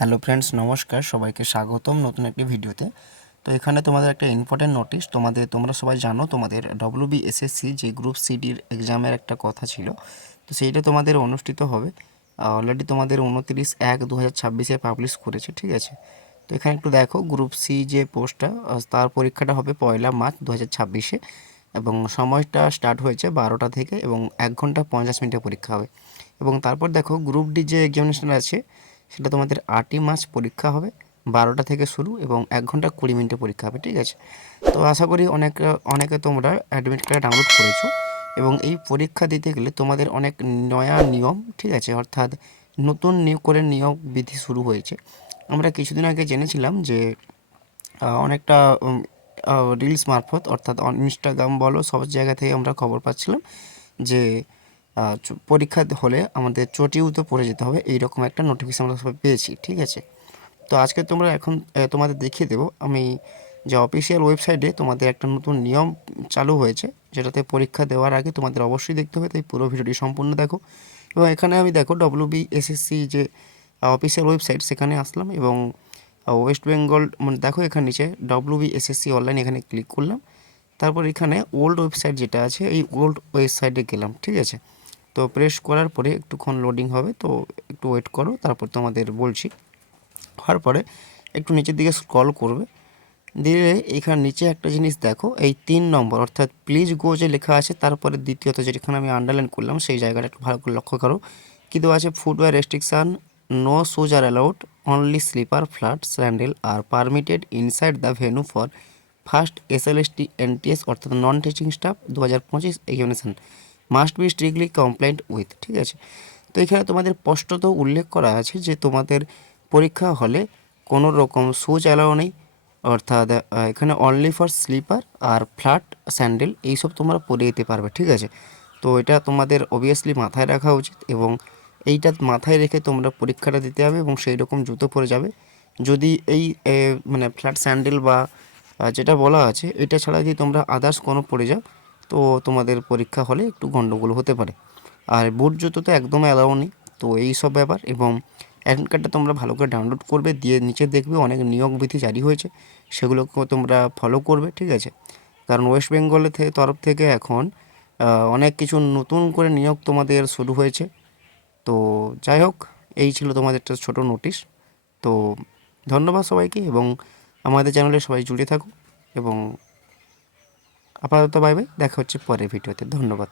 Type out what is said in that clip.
Hello friends, নমস্কার। সবাইকে স্বাগতম নতুন একটি ভিডিওতে। তো এখানে তোমাদের একটা ইম্পর্টেন্ট নোটিশ, তোমরা সবাই জানো তোমাদের WBSSC যে গ্রুপ সিডির এক্সামের একটা কথা ছিল, তো সেইটা তোমাদের অনুষ্ঠিত হবে। অলরেডি তোমাদের 29/1/2026 পাবলিশ করেছে, ঠিক আছে। তো এখানে একটু দেখো, গ্রুপ সি যে পোস্টটা তার পরীক্ষাটা হবে 1 মার্চ 2026 এবং সময়টা স্টার্ট হয়েছে 12টা থেকে এবং 1 ঘন্টা 50 মিনিটের পরীক্ষা হবে। এবং তারপর দেখো, গ্রুপ ডি যে এক্সামিনেশন আছে সেটা তোমাদের 8ই মার্চ পরীক্ষা হবে, 12টা থেকে শুরু এবং 1 ঘন্টা 20 মিনিটে পরীক্ষা হবে, ঠিক আছে। তো আশা করি অনেকে তোমরা অ্যাডমিট কার্ড ডাউনলোড করেছো এবং এই পরীক্ষা দিতে গেলে তোমাদের অনেক নয়া নিয়ম, ঠিক আছে, অর্থাৎ নতুন নিয়োগ বিধি শুরু হয়েছে। আমরা কিছুদিন আগে জেনেছিলাম যে অনেকটা রিলস মারফত, অর্থাৎ ইনস্টাগ্রাম বলো, সব জায়গা থেকে আমরা খবর পাচ্ছিলাম যে পরীক্ষা হলে আমাদের চটিউতে পড়ে যেতে হবে, এইরকম একটা নোটিফিকেশন আমরা সবাই পেয়েছি, ঠিক আছে। তো আজকে তোমাদের দেখিয়ে দেবো আমি যে অফিসিয়াল ওয়েবসাইটে তোমাদের একটা নতুন নিয়ম চালু হয়েছে, যেটাতে পরীক্ষা দেওয়ার আগে তোমাদের অবশ্যই দেখতে হবে। তাই পুরো ভিডিওটি সম্পূর্ণ দেখো। এবং এখানে আমি দেখো WBSSC যে অফিসিয়াল ওয়েবসাইট, সেখানে আসলাম এবং ওয়েস্ট বেঙ্গল মানে দেখো এখানে নিচে WBSSC অনলাইন, এখানে ক্লিক করলাম। তারপর এখানে ওল্ড ওয়েবসাইট যেটা আছে, এই ওল্ড ওয়েবসাইটে গেলাম, ঠিক আছে। তো প্রেস করার পরে একটুক্ষণ লোডিং হবে, তো একটু ওয়েট করো, তারপর তোমাদের বলছি। হওয়ার পরে একটু নিচের দিকে স্ক্রল করবে, দিয়ে এখানে নিচে একটা জিনিস দেখো, এই 3 নম্বর অর্থাৎ প্লিজ গো যে লেখা আছে, তারপরে দ্বিতীয়ত যেখানে আমি আন্ডারলাইন করলাম সেই জায়গাটা একটু ভালো করে লক্ষ্য করো। কী দেওয়া আছে? Footwear restriction, no shoes are allowed, only slipper, flat sandal are permitted inside the venue for first SLST NTS অর্থাৎ non teaching staff 2025 examination must be strictly compliant with, ঠিক আছে। তো এখানে তোমাদের স্পষ্টত উল্লেখ করা আছে যে তোমাদের পরীক্ষা হলে কোনো রকম শুজ অ্যালাউ নেই, অর্থাৎ এখানে অনলি ফর স্লিপার আর ফ্ল্যাট স্যান্ডেল এইসব তোমরা পরে যেতে পারবে, ঠিক আছে। তো এটা তোমাদের অবভিয়াসলি মাথায় রাখা উচিত এবং এইটা মাথায় রেখে তোমরা পরীক্ষাটা দিতে হবে এবং সেই রকম জুতো পরে যাবে। যদি এই মানে ফ্ল্যাট স্যান্ডেল বা যেটা বলা আছে এটা ছাড়া যদি তোমরা আদার্স কোনো পরে যাও, তো তোমাদের পরীক্ষা হলে একটু গণ্ডগোল হতে পারে। আর বুট জুতো তো একদম অ্যালাউ নেই। তো এই সব ব্যাপার। এবং অ্যাডমিট কার্ডটা তোমরা ভালো করে ডাউনলোড করবে, দিয়ে নিচে দেখবে অনেক নিয়োগ বিধি জারি হয়েছে, সেগুলোকেও তোমরা ফলো করবে, ঠিক আছে। কারণ ওয়েস্ট বেঙ্গলের তরফ থেকে এখন অনেক কিছু নতুন করে নিয়োগ তোমাদের শুরু হয়েছে। তো যাই হোক, এই ছিল তোমাদের একটা ছোটো নোটিশ। তো ধন্যবাদ সবাইকে এবং আমাদের চ্যানেলে সবাই জুড়ে থাকো এবং আপাতত বাই বাই, দেখা হচ্ছে পরের ভিডিওতে। ধন্যবাদ।